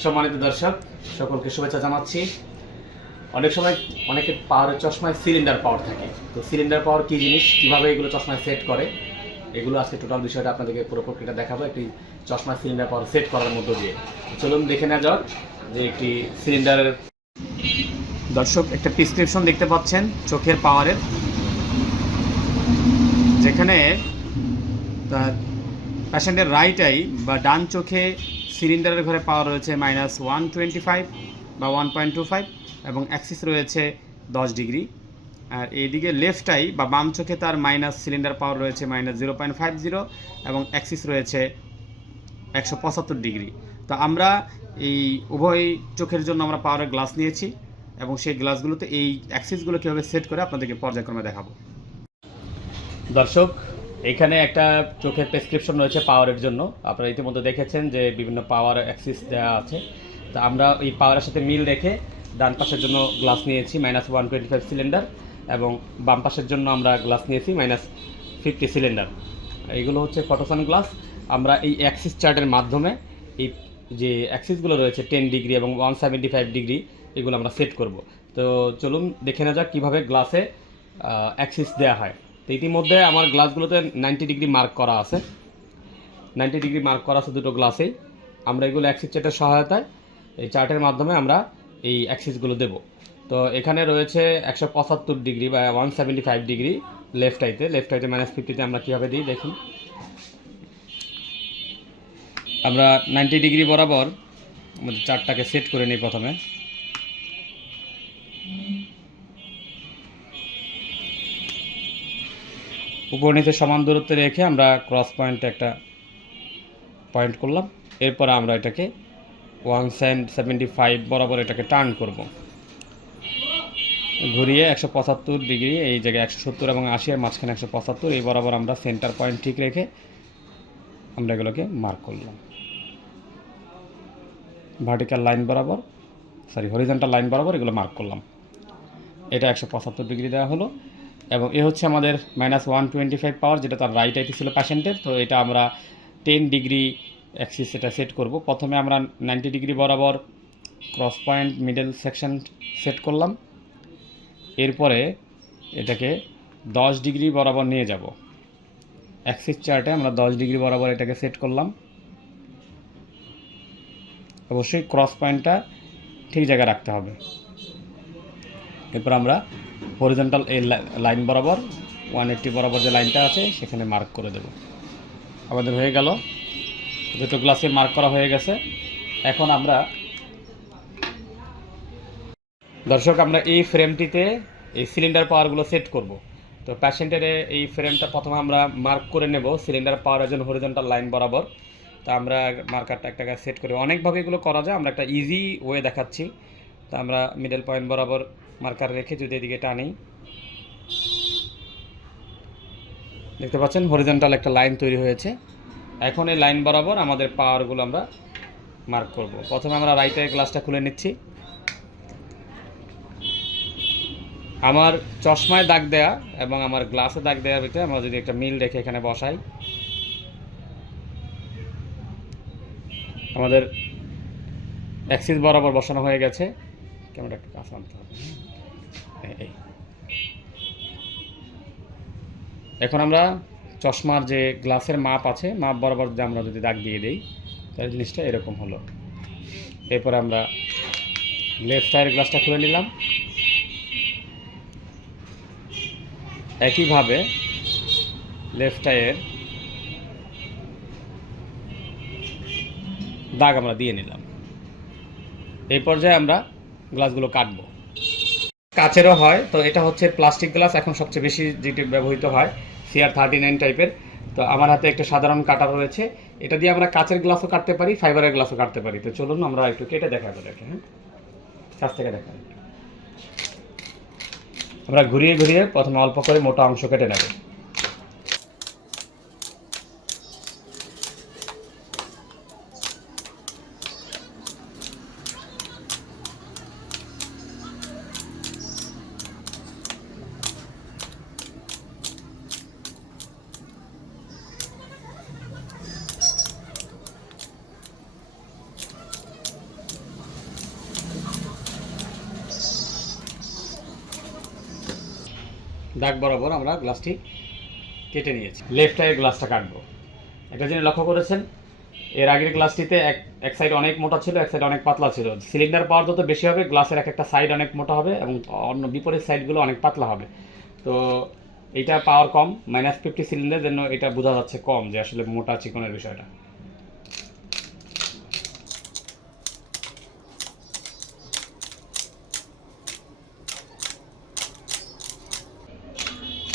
সম্মানিত দর্শক, সকলকে শুভেচ্ছা জানাচ্ছি। অনেক সময় অনেকের পাওয়ারের চশমায় সিলিন্ডার পাওয়ার থাকে। তো সিলিন্ডার পাওয়ার কী জিনিস? কীভাবে এগুলো চশমায় সেট করে? এগুলো আজকে টোটাল বিষয়টা আপনাদেরকে পুরো প্রক্রিয়াটা দেখাবো, একটি চশমায় সিলিন্ডার পাওয়ার সেট করার মধ্য দিয়ে। চলুন দেখে নেওয়া যাক যে একটি সিলিন্ডারের দর্শক, একটা প্রেসক্রিপশন দেখতে পাচ্ছেন চোখের পাওয়ারের যেখানে তার প্যাশেন্টের রাইট আই বা ডান চোখে সিলিন্ডারের ঘরে পাওয়ার রয়েছে মাইনাস ওয়ান টোয়েন্টি ফাইভ বা ওয়ান পয়েন্ট টু ফাইভ এবং অ্যাক্সিস রয়েছে দশ ডিগ্রি। আর এইদিকে লেফট আই বা বাম চোখে তার মাইনাস সিলিন্ডার পাওয়ার রয়েছে minus zero point five zero এবং অ্যাক্সিস রয়েছে একশো পঁচাত্তর ডিগ্রি। তো আমরা এই উভয় চোখের জন্য আমরা পাওয়ারের গ্লাস নিয়েছি এবং সেই গ্লাসগুলোতে এই অ্যাক্সিসগুলো কীভাবে সেট করে আপনাদেরকে পর্যায়ক্রমে দেখাবো। দর্শক এখানে একটা চোখের প্রেসক্রিপশন রয়েছে পাওয়ারের জন্য। আপনারা ইতিমধ্যে দেখেছেন যে বিভিন্ন পাওয়ার অ্যাক্সিস দেওয়া আছে। তো আমরা এই পাওয়ারের সাথে মিল রেখে ডান পাশের জন্য গ্লাস নিয়েছি minus one twenty five cylinder এবং বাম পাশের জন্য আমরা গ্লাস নিয়েছি মাইনাস ফিফটি সিলিন্ডার এইগুলো হচ্ছে ফটোসান গ্লাস আমরা এই অ্যাক্সিস চার্টের মাধ্যমে এই যে অ্যাক্সিসগুলো রয়েছে টেন ডিগ্রি এবং ওয়ান সেভেন্টি ফাইভ ডিগ্রি এগুলো আমরা সেট করব। তো চলুন দেখে নেওয়া যাক কীভাবে গ্লাসে অ্যাক্সিস দেওয়া হয়। তো ইতিমধ্যে আমার গ্লাসগুলোতে নাইনটি ডিগ্রি মার্ক করা আছে। নাইনটি ডিগ্রি মার্ক করা আছে দুটো গ্লাসেই। আমরা এগুলো অ্যাক্সিস চার্টের সহায়তায় এই চার্টের মাধ্যমে আমরা এই অ্যাক্সিসগুলো দেব। তো এখানে রয়েছে একশো পঁচাত্তর ডিগ্রি বা one seventy five degree left আইতে লেফট আইতে মাইনাস ফিফটিতে আমরা কীভাবে দিই দেখুন। আমরা নাইনটি ডিগ্রি বরাবর আমাদের চার্টটাকে সেট করে নিই প্রথমে। উপর নিচে সমান দূরত্বে রেখে আমরা ক্রস পয়েন্টে একটা পয়েন্ট করলাম। এরপর আমরা এটাকে ওয়ান সেন্ট সেভেন্টি ফাইভ বরাবর এটাকে টার্ন করব। ঘুরিয়ে একশো পঁচাত্তর ডিগ্রি এই জায়গায় একশো সত্তর এবং আশি এর মাঝখানে একশো পঁচাত্তর এই বরাবর আমরা সেন্টার পয়েন্ট ঠিক রেখে আমরা এগুলোকে মার্ক করলাম। ভার্টিক্যাল লাইন বরাবর সরি হরিজেন্টাল লাইন বরাবর এগুলো মার্ক করলাম। এটা একশো পঁচাত্তর ডিগ্রি দেওয়া হলো। এবং এ হচ্ছে আমাদের minus one twenty five power যেটা তার রাইট আইতে ছিল প্যাশেন্টের তো এটা আমরা টেন ডিগ্রি অ্যাক্সিস এটা সেট করব। প্রথমে আমরা নাইনটি ডিগ্রি বরাবর cross point middle section set করলাম। এরপরে এটাকে দশ ডিগ্রি বরাবর নিয়ে যাব। অ্যাক্সিস চার্টে আমরা দশ ডিগ্রি বরাবর এটাকে সেট করলাম। অবশ্যই ক্রস পয়েন্টটা ঠিক জায়গায় রাখতে হবে। এরপর আমরা হরিজন্টাল এই লাইন বরাবর ওয়ান এইট্টি বরাবর যে লাইনটা আছে, সেখানে মার্ক করে দেব। আমাদের হয়ে গেল। দুটো গ্লাসে মার্ক করা হয়ে গেছে। এখন আমরা দর্শক, আমরা এই ফ্রেমটিতে এই সিলিন্ডার পাওয়ারগুলো সেট করব। তো প্যাশেন্টের এই ফ্রেমটা প্রথমে আমরা মার্ক করে নেব সিলিন্ডার পাওয়ারের জন্য হরিজন্টাল লাইন বরাবর। তা আমরা মার্কারটা একটা সেট করে অনেকভাবে এগুলো করা যায়, আমরা একটা ইজি ওয়ে দেখাচ্ছি। তা আমরা মিডল পয়েন্ট বরাবর মার্কার রেখে যদি এদিকে টানি। দেখতে পাচ্ছেন হরিজন্টাল একটা লাইন তৈরি হয়েছে। এখন এই লাইন বরাবর আমাদের পাওয়ারগুলো আমরা মার্ক করব। প্রথমে আমরা রাইটের গ্লাসটা খুলে নিচ্ছি। আমার চশমায় দাগ দেয়া এবং আমার গ্লাসে দাগ দেওয়ার ভিতরে আমরা যদি একটা মিল রেখে এখানে বসাই। আমাদের অ্যাক্সিস বরাবর বসানো হয়ে গেছে। ক্যামেরা একটু কাছে আনতে হবে। এখন আমরা চশমার যে গ্লাসের মাপ আছে, মাপ বরাবর যদি আমরা যদি দাগ দিয়ে দিই, তাহলে জিনিসটা এরকম হলো। এরপর আমরা লেফট সাইডের গ্লাসটা খুলে নিলাম। একইভাবে লেফট টায়ের দাগ আমরা দিয়ে নিলাম। এই পর্যায়ে আমরা গ্লাসগুলো কাটবো। কাচেরও হয়, তো এটা হচ্ছে প্লাস্টিক গ্লাস এখন সবচেয়ে বেশি যেটি ব্যবহৃত হয় সিআর থার্টি নাইন টাইপের তো আমার হাতে একটা সাধারণ কাটা রয়েছে, এটা দিয়ে আমরা কাচের গ্লাসও কাটতে পারি ফাইবারের গ্লাসও কাটতে পারি। তো চলুন আমরা একটু কেটে দেখাবো দেখে হ্যাঁ? কাছ থেকে দেখা আমরা ঘুরিয়ে ঘুরিয়ে প্রথমে অল্প করে মোটা অংশ কেটে নেব। দাগ বরাবর আমরা গ্লাসটি কেটে নিয়েছি। লেফট সাইডের গ্লাসটা কাটবো। একটা জিনিস লক্ষ্য করেছেন, এর আগের গ্লাসটিতে এক এক সাইড অনেক মোটা ছিল, এক সাইড অনেক পাতলা ছিল। সিলিন্ডার পাওয়ার যত বেশি হবে গ্লাসের এক একটা সাইড অনেক মোটা হবে এবং অন্য বিপরীত সাইডগুলো অনেক পাতলা হবে। তো এইটা পাওয়ার কম মাইনাস ফিফটি সিলিন্ডার জন্য এটা বোঝা যাচ্ছে কম যে আসলে মোটা চিকনের বিষয়টা।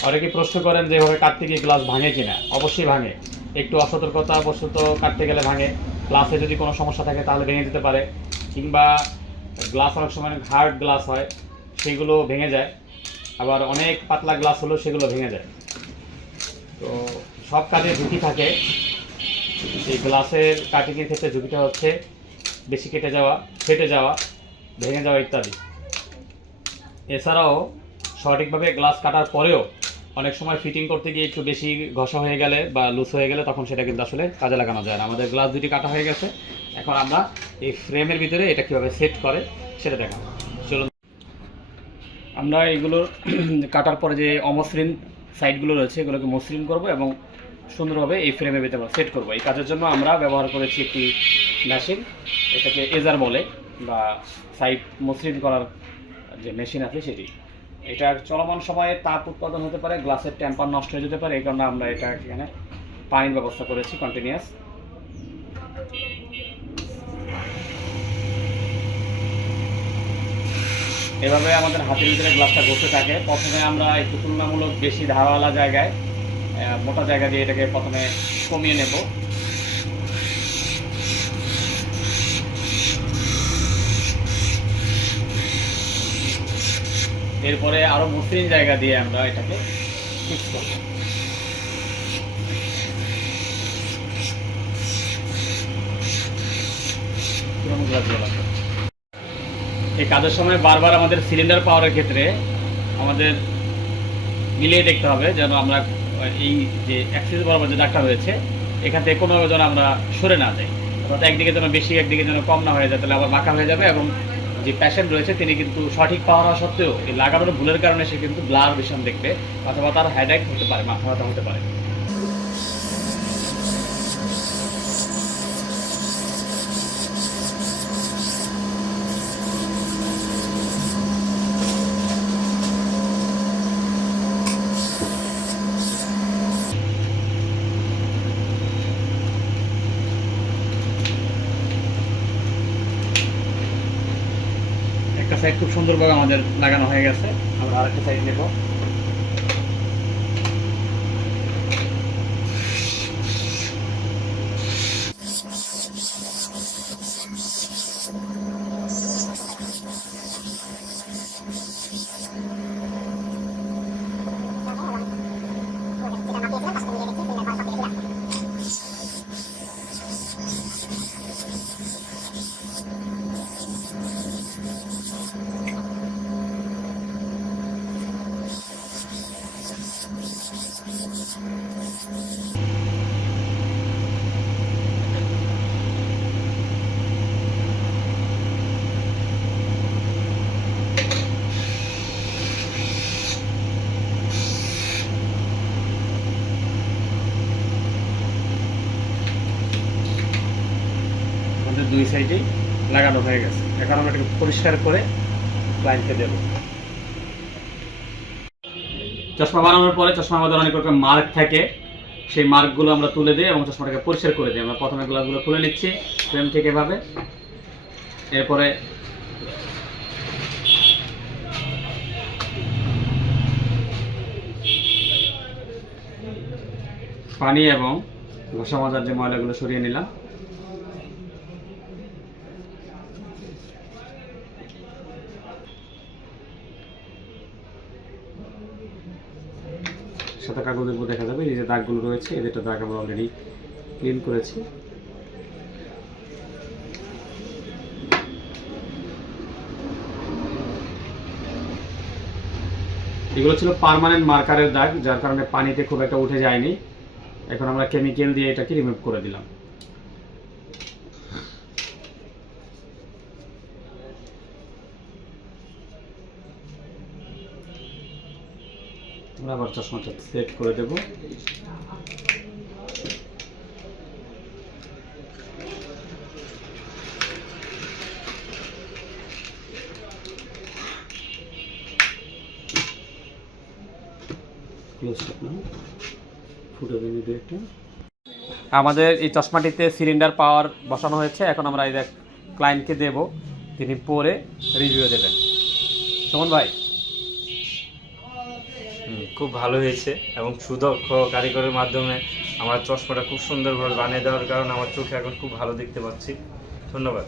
অনেকে প্রশ্ন করেন যে এভাবে কাটতে গিয়ে গ্লাস ভাঙে কিনা? অবশ্যই ভাঙে। একটু অসতর্কতা অবশ্যত কাটতে গেলে ভাঙে। গ্লাসে যদি কোনো সমস্যা থাকে তাহলে ভেঙে যেতে পারে। কিংবা গ্লাস অনেক সময় হার্ড গ্লাস হয়, সেগুলো ভেঙে যায়। আবার অনেক পাতলা গ্লাস হলেও সেগুলো ভেঙে যায়। তো সব কাজে ঝুঁকি থাকে। এই গ্লাসের কাটিংয়ের ক্ষেত্রে ঝুঁকিটা হচ্ছে বেশি কেটে যাওয়া, ফেটে যাওয়া, ভেঙে যাওয়া ইত্যাদি। এছাড়াও সঠিকভাবে গ্লাস কাটার পরেও অনেক সময় ফিটিং করতে গিয়ে একটু বেশি ঘষা হয়ে গেলে বা লুজ হয়ে গেলে তখন সেটা কিন্তু আসলে কাজে লাগানো যায় না। আমাদের গ্লাস দুটি কাটা হয়ে গেছে। এখন আমরা এই ফ্রেমের ভিতরে এটা কীভাবে সেট করে সেটা দেখাবো। চলুন। আমরা এগুলো কাটার পরে যে অমসৃণ সাইডগুলো রয়েছে, এগুলোকে মসৃণ করব এবং সুন্দরভাবে এই ফ্রেমের ভিতরে সেট করব। এই কাজের জন্য আমরা ব্যবহার করেছি একটি মেশিন এটাকে এজার বলে, বা সাইড মসৃণ করার যে মেশিন আছে সেটি। এটা চলমান সময়ে তাপ উৎপাদন হতে পারে, গ্লাসের টেম্পার নষ্ট হয়ে যেতে পারে, এই কারণে আমরা এটা এখানে পানির ব্যবস্থা করেছি কন্টিনিউয়াস এভাবে আমাদের হাতের ভিতরে গ্লাসটা ঘষতে থাকে। প্রথমে আমরা একটু তুলনামূলক বেশি ধারাওয়ালা জায়গায় মোটা জায়গা দিয়ে এটাকে প্রথমে কমিয়ে নেব। এরপরে আরও মসৃণ জায়গা দিয়ে আমরা এটাকে ফিক্স করব? এই কাজের সময় বারবার আমাদের সিলিন্ডার পাওয়ারের ক্ষেত্রে আমাদের মিলিয়ে দেখতে হবে যেন আমরা, এই যে অ্যাক্সিস বরাবর যে দাগটা রয়েছে, এখান থেকে কোনোভাবে যেন আমরা সরে না যাই অর্থাৎ একদিকে যেন বেশি, একদিকে যেন কম না হয়ে যায়, তাহলে আবার বাঁকা হয়ে যাবে এবং যে প্যাশন রয়েছে, তিনি কিন্তু সঠিক পাওয়া হওয়া সত্ত্বেও এই লাগানোর ভুলের কারণে সে কিন্তু ব্লার ভীষণ দেখবে, অথবা তার হেডেক হতে পারে, মাথা ব্যথা হতে পারে একটা সাইড খুব সুন্দরভাবে আমাদের লাগানো হয়ে গেছে। আমরা আরেকটা সাইড নেব আমাদের দুই সাইডেই লাগানো হয়ে গেছে। এখন আমরা এটাকে পরিষ্কার করে ক্লায়েন্টকে দেব। চশমা বানানোর পরে চশমা আমাদের অনেক রকম মার্ক থাকে। সেই মার্কগুলো আমরা তুলে দিই এবং চশমাটাকে পরিষ্কার করে দিই। আমরা প্রথমে গ্লাসগুলো খুলে নিচ্ছি ফ্রেম থেকে এভাবে। এরপরে পানি এবং ঘষা মাজার যে ময়লাগুলো সরিয়ে নিলাম। সাদা কাগজের উপর দেখা যাবে। এই যে দাগগুলো রয়েছে, এই দুটো দাগ আমরা অলরেডি ক্লিন করেছি। এগুলো ছিল পার্মানেন্ট মার্কারের দাগ, যার কারণে পানিতে খুব একটা উঠে যায়নি। এখন আমরা কেমিক্যাল দিয়ে এটাকে রিমুভ করে দিলাম। আমরা আবার চশমাটা সেট করে দেব। আমাদের এই চশমাটিতে সিলিন্ডার পাওয়ার বসানো হয়েছে। এখন আমরা এই দেখ ক্লায়েন্টকে দেব। তিনি পরে রিভিউ দেবেন। সুমন ভাই। খুব ভালো হয়েছে এবং সুদক্ষ কারিগরের মাধ্যমে আমার চশমাটা খুব সুন্দরভাবে বানিয়ে দেওয়ার কারণে আমার চোখে এখন খুব ভালো দেখতে পাচ্ছি। ধন্যবাদ।